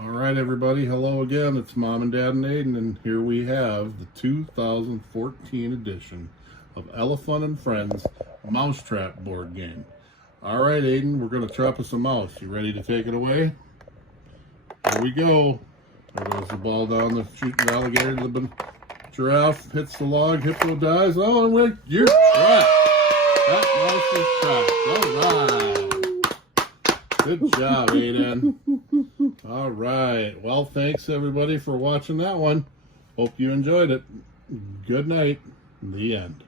All right, everybody. Hello again. It's Mom and Dad and Aiden, and here we have the 2014 edition of Elefun and Friends Mousetrap board game. All right, Aiden, we're going to trap us a mouse. You ready to take it away? Here we go. There goes the ball down the chute. The alligator to the giraffe hits the log. Hippo dies. Oh, and you're trapped. That mouse is trapped. All right. Good job, Aiden. All right. Well, thanks everybody for watching that one. Hope you enjoyed it. Good night. The end.